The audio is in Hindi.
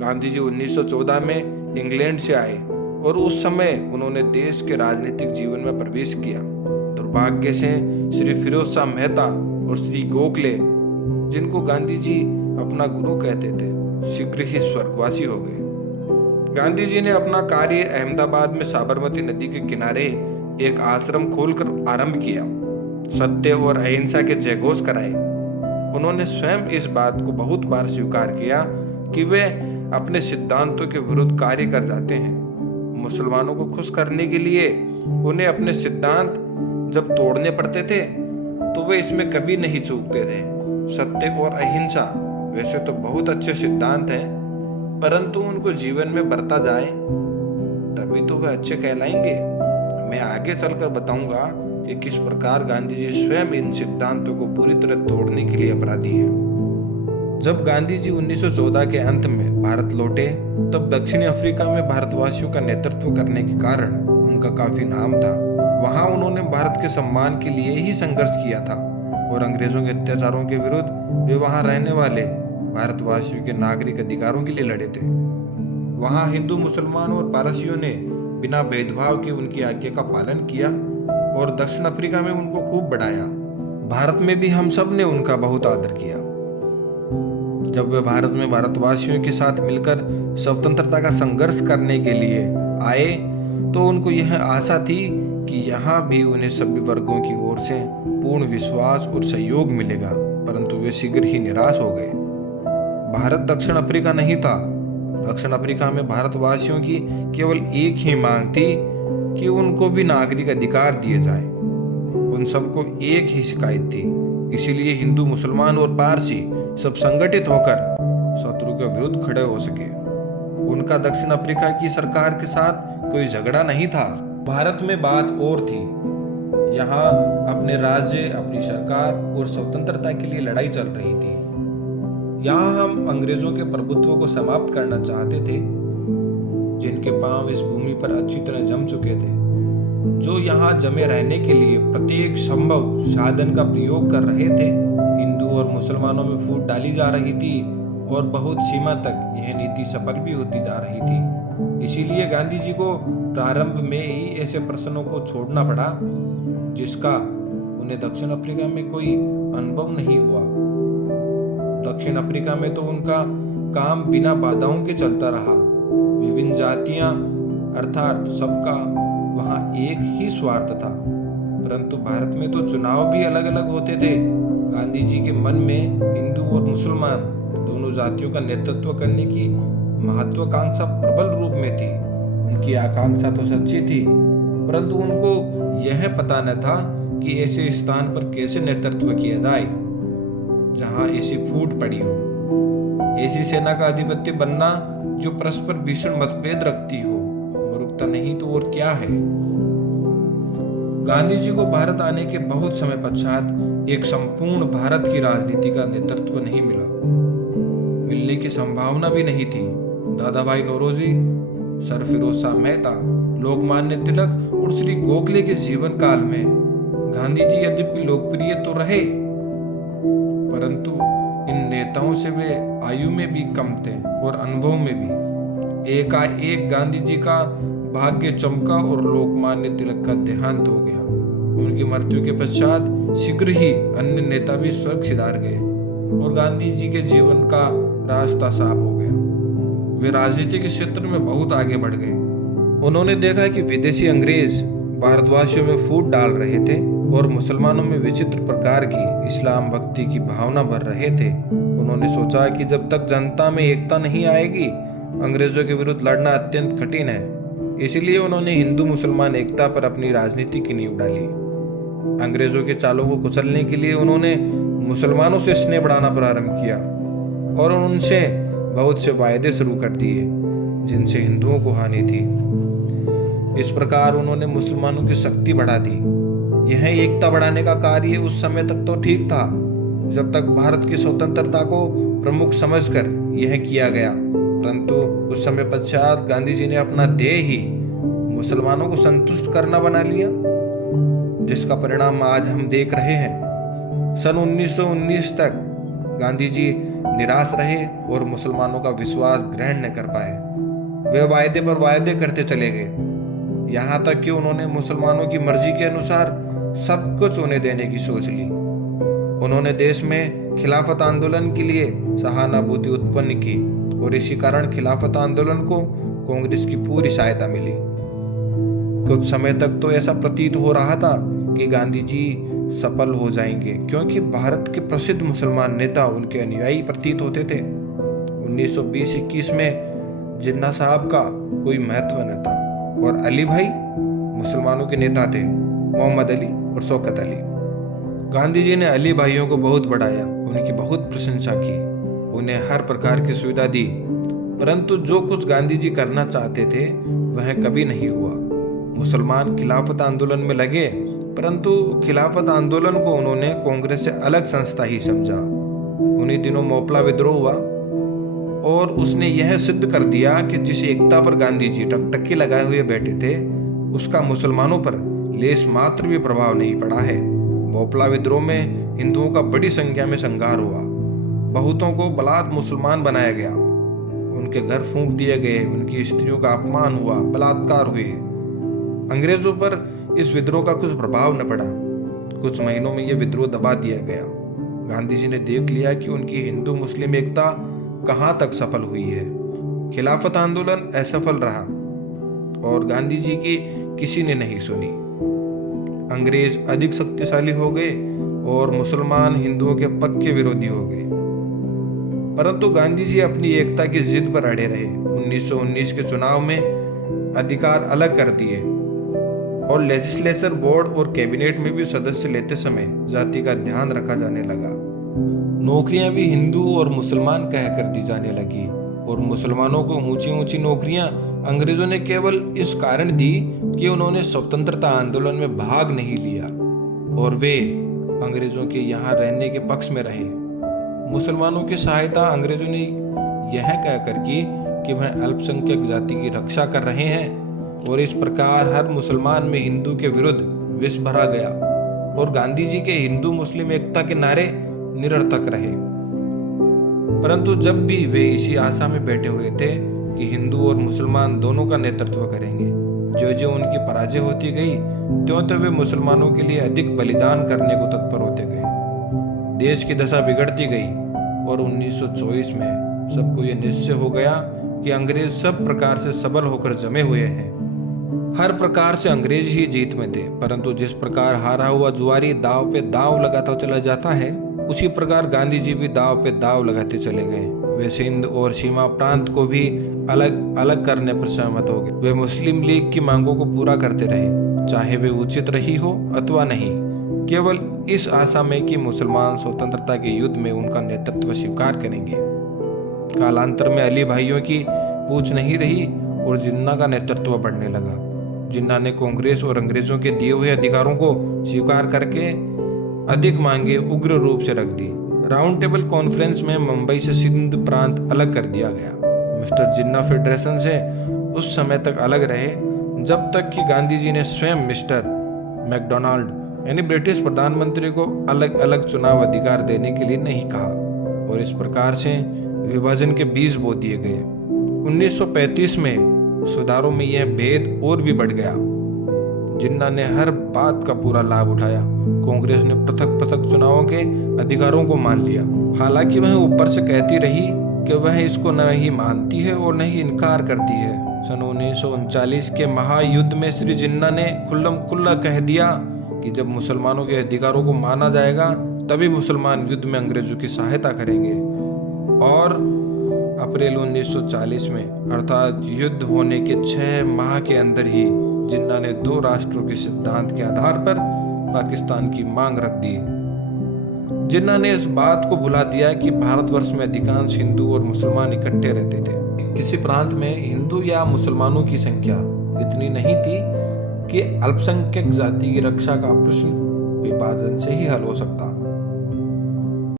गांधी जी 1914 में इंग्लैंड से आए और उस समय उन्होंने देश के राजनीतिक जीवन में प्रवेश किया। दुर्भाग्य से श्री फिरोज शाह मेहता और श्री गोखले, जिनको गांधी जी अपना गुरु कहते थे, शीघ्र ही स्वर्गवासी हो गए। गांधी जी ने अपना कार्य अहमदाबाद में साबरमती नदी के किनारे एक आश्रम खोलकर आरंभ किया। सत्य और अहिंसा के जयघोष कराए। उन्होंने स्वयं इस बात को बहुत बार स्वीकार किया कि वे अपने सिद्धांतों के विरुद्ध कार्य कर जाते हैं। मुसलमानों को खुश करने के लिए उन्हें अपने सिद्धांत जब तोड़ने पड़ते थे तो वे इसमें कभी नहीं चूकते थे। सत्य और अहिंसा वैसे तो बहुत अच्छे सिद्धांत हैं, परंतु उनको जीवन में बरता जाए तभी तो वे अच्छे कहलाएंगे। मैं आगे चलकर बताऊंगा कि किस प्रकार गांधी जी स्वयं इन सिद्धांतों को पूरी तरह तोड़ने के लिए अपराधी हैं। जब गांधी जी 1914 के अंत में भारत लौटे तब दक्षिण अफ्रीका में भारतवासियों का नेतृत्व करने के कारण उनका काफी नाम था। वहां उन्होंने भारत के सम्मान के लिए ही संघर्ष किया था और अंग्रेजों के अत्याचारों के विरुद्ध वे वहां रहने वाले भारतवासियों के नागरिक अधिकारों के लिए लड़े थे। वहां हिंदू, मुसलमान और पारसियों ने बिना भेदभाव के उनकी आज्ञा का पालन किया और दक्षिण अफ्रीका में उनको खूब बढ़ाया। भारत में भी हम सब ने उनका बहुत आदर किया। जब वे भारत में भारतवासियों के साथ मिलकर स्वतंत्रता का संघर्ष करने के लिए आए तो उनको यह आशा थी कि यहाँ भी उन्हें सभी वर्गों की ओर से पूर्ण विश्वास और सहयोग मिलेगा, परंतु वे शीघ्र ही निराश हो गए। भारत दक्षिण अफ्रीका नहीं था। दक्षिण अफ्रीका में भारतवासियों की केवल एक ही मांग थी कि उनको भी नागरिक अधिकार दिए जाएं। उन सबको एक ही शिकायत थी। इसीलिए हिंदू, मुसलमान और पारसी सब संगठित होकर शत्रु के विरुद्ध खड़े हो सके। उनका दक्षिण अफ्रीका की सरकार के साथ कोई झगड़ा नहीं था। भारत में बात और थी। यहाँ अपने राज्य, अपनी सरकार और स्वतंत्रता के लिए लड़ाई चल रही थी। यहाँ हम अंग्रेजों के प्रभुत्व को समाप्त करना चाहते थे, जिनके पांव इस भूमि पर अच्छी तरह जम चुके थे, जो यहाँ जमे रहने के लिए प्रत्येक संभव साधन का प्रयोग कर रहे थे। हिंदू और मुसलमानों में फूट डाली जा रही थी और बहुत सीमा तक यह नीति सफल भी होती जा रही थी। इसीलिए गांधी जी को प्रारंभ में ही ऐसे प्रश्नों को छोड़ना पड़ा जिसका उन्हें दक्षिण अफ्रीका में कोई अनुभव नहीं हुआ। दक्षिण अफ्रीका में तो उनका काम बिना बाधाओं के चलता रहा। विभिन्न जातियां अर्थात सबका वहां एक ही स्वार्थ था, परंतु भारत में तो चुनाव भी अलग अलग होते थे। गांधी जी के मन में हिंदू और मुसलमान दोनों जातियों का नेतृत्व करने की महत्वाकांक्षा प्रबल रूप में थी। उनकी आकांक्षा तो सच्ची थी, परंतु उनको यह पता न था कि ऐसे स्थान पर कैसे नेतृत्व किया जाए जहां ऐसी फूट पड़ी हो। ऐसी सेना का अधिपत्य बनना जो परस्पर भीषण मतभेद रखती हो, मूर्खता नहीं तो और क्या है। गांधी जी को भारत आने के बहुत समय पश्चात एक संपूर्ण भारत की राजनीति का नेतृत्व नहीं मिलने की संभावना भी नहीं थी। दादा भाई नौरोजी, सर फिरोज शाह मेहता, लोकमान्य तिलक और श्री गोखले के जीवन काल में गांधी जी यद्यपि लोकप्रिय तो रहे, परंतु इन नेताओं से वे आयु में भी कम थे और अनुभव में भी। एकाएक गांधी जी का भाग्य चमका और लोकमान्य तिलक का देहांत हो गया। उनकी मृत्यु के पश्चात शीघ्र ही अन्य नेता भी स्वर्ग सिधार गए और गांधी जी के जीवन का रास्ता साफ हो गया। वे राजनीति के क्षेत्र में बहुत आगे बढ़ गए। उन्होंने देखा कि विदेशी अंग्रेज भारतवासियों में फूट डाल रहे थे और मुसलमानों में विचित्र प्रकार की इस्लाम भक्ति की भावना भर रहे थे। उन्होंने सोचा कि जब तक जनता में एकता नहीं आएगी, अंग्रेजों के विरुद्ध लड़ना अत्यंत कठिन है। इसलिए उन्होंने हिंदू मुसलमान एकता पर अपनी राजनीति की नींव डाली। अंग्रेजों के चालों को कुचलने के लिए उन्होंने मुसलमानों से स्नेह बढ़ाना प्रारंभ किया और उनसे बहुत से वायदे शुरू कर दिए जिनसे हिंदुओं को हानि थी। इस प्रकार उन्होंने मुसलमानों की शक्ति बढ़ा दी। यह एकता बढ़ाने का कार्य उस समय तक तो ठीक था जब तक भारत की स्वतंत्रता को प्रमुख समझकर यह किया गया, परंतु कुछ समय पश्चात गांधी जी ने अपना ध्येय ही मुसलमानों को संतुष्ट करना बना लिया, जिसका परिणाम आज हम देख रहे हैं। सन 1919 तक गांधी जी निराश रहे और मुसलमानों का विश्वास ग्रहण न कर पाए। वे वायदे पर वायदे करते चले गए, यहाँ तक कि उन्होंने मुसलमानों की मर्जी के अनुसार सब कुछ उन्हें देने की सोच ली। उन्होंने देश में खिलाफत आंदोलन के लिए सहानुभूति उत्पन्न की और इसी कारण खिलाफत आंदोलन को कांग्रेस की पूरी सहायता मिली। कुछ समय तक तो ऐसा प्रतीत हो रहा था कि गांधी जी सफल हो जाएंगे, क्योंकि भारत के प्रसिद्ध मुसलमान नेता उनके अनुयायी प्रतीत होते थे। 1920-21 में जिन्ना साहब का कोई महत्व न था और अली भाई मुसलमानों के नेता थे, मोहम्मद अली और शौकत अली। गांधी जी ने अली भाइयों को बहुत बढ़ाया, उनकी बहुत प्रशंसा की, उन्हें हर प्रकार की सुविधा दी, परंतु जो कुछ गांधी जी करना चाहते थे वह कभी नहीं हुआ। मुसलमान खिलाफत आंदोलन में लगे, परंतु खिलाफत आंदोलन को उन्होंने कांग्रेस से अलग संस्था ही समझा। उन्हीं दिनों मोपला विद्रोह हुआ और उसने यह सिद्ध कर दिया कि जिस एकता पर गांधी जी टकटकी लगाए हुए बैठे थे उसका मुसलमानों पर लेस मात्र भी प्रभाव नहीं पड़ा है। मोपला विद्रोह में हिंदुओं का बड़ी संख्या में संहार हुआ, बहुतों को बलात् मुसलमान बनाया गया, उनके घर फूंक दिए गए, उनकी स्त्रियों का अपमान हुआ, बलात्कार हुए। अंग्रेजों पर इस विद्रोह का कुछ प्रभाव न पड़ा। कुछ महीनों में यह विद्रोह दबा दिया गया। गांधी जी ने देख लिया कि उनकी हिंदू मुस्लिम एकता कहां तक सफल हुई है। खिलाफत आंदोलन असफल रहा और गांधी जी की किसी ने नहीं सुनी। अंग्रेज अधिक शक्तिशाली हो गए और मुसलमान हिंदुओं के पक्के विरोधी हो गए, परंतु गांधी जी अपनी एकता की जिद पर अड़े रहे। 1919 के चुनाव में अधिकार अलग कर दिए और लेजिस्लेचर बोर्ड और कैबिनेट में भी सदस्य लेते समय जाति का ध्यान रखा जाने लगा। नौकरियां भी हिंदू और मुसलमान कहकर दी जाने लगी और मुसलमानों को ऊंची ऊंची नौकरियां अंग्रेजों ने केवल इस कारण दी कि उन्होंने स्वतंत्रता आंदोलन में भाग नहीं लिया और वे अंग्रेजों के यहाँ रहने के पक्ष में रहे। मुसलमानों की सहायता अंग्रेजों ने यह कहकर की कि वह अल्पसंख्यक जाति की रक्षा कर रहे हैं और इस प्रकार हर मुसलमान में हिंदू के विरुद्ध विष भरा गया और गांधी जी के हिंदू मुस्लिम एकता के नारे निरर्थक रहे। परंतु जब भी वे इसी आशा में बैठे हुए थे कि हिंदू और मुसलमान दोनों का नेतृत्व करेंगे, जो जो उनकी पराजय होती गई त्यों त्यों वे मुसलमानों के लिए अधिक बलिदान करने को तत्पर होते गए। देश की दशा बिगड़ती गई और 1924 में सबको यह निश्चय हो गया कि अंग्रेज सब प्रकार से सबल होकर जमे हुए हैं। हर प्रकार से अंग्रेज ही जीत में थे, परंतु जिस प्रकार हारा हुआ जुआरी दांव पे दांव लगाता चला जाता है, उसी प्रकार गांधी जी भी दांव पे दांव लगाते चले गए। वे सिंध और सीमा प्रांत को भी अलग अलग करने पर सहमत हो गए। वे मुस्लिम लीग की मांगों को पूरा करते रहे, चाहे वे उचित रही हो अथवा नहीं, केवल इस आशा में कि मुसलमान स्वतंत्रता के युद्ध में उनका नेतृत्व स्वीकार करेंगे। कालांतर में अली भाइयों की पूछ नहीं रही और जिन्ना का नेतृत्व बढ़ने लगा। जिन्ना ने कांग्रेस और अंग्रेजों के दिए हुए अधिकारों को स्वीकार करके अधिक मांगे उग्र रूप से रख दी। राउंड टेबल कॉन्फ्रेंस में मुंबई से सिंध प्रांत अलग कर दिया गया। मिस्टर जिन्ना फेडरेशन से उस समय तक अलग रहे जब तक कि गांधी जी ने स्वयं मिस्टर मैकडोनाल्ड यानी ब्रिटिश प्रधानमंत्री को अलग अलग चुनाव अधिकार देने के लिए नहीं कहा और इस प्रकार से विभाजन के बीज बो दिए गए। 1935 में सुधारों में यह भेद और भी बढ़ गया। जिन्ना ने हर बात का पूरा लाभ उठाया। कांग्रेस ने पृथक पृथक चुनावों के अधिकारों को मान लिया, हालांकि वह ऊपर से कहती रही कि वह इसको न ही मानती है और न ही इनकार करती है। सन 1939 के महायुद्ध में श्री जिन्ना ने खुल्लम खुल्ला कह दिया कि जब मुसलमानों के अधिकारों को माना जाएगा तभी मुसलमान युद्ध में अंग्रेजों की सहायता करेंगे। और अप्रैल 1940 में अर्थात युद्ध होने के 6 माह के अंदर ही जिन्ना ने 2 राष्ट्रों के सिद्धांत के आधार पर पाकिस्तान की मांग रख दी। जिन्ना ने इस बात को भुला दिया कि भारतवर्ष में अधिकांश हिंदू और मुसलमान इकट्ठे रहते थे। किसी प्रांत में हिंदू या मुसलमानों की संख्या इतनी नहीं थी कि अल्पसंख्यक जाति की रक्षा का प्रश्न विभाजन से ही हल हो सकता।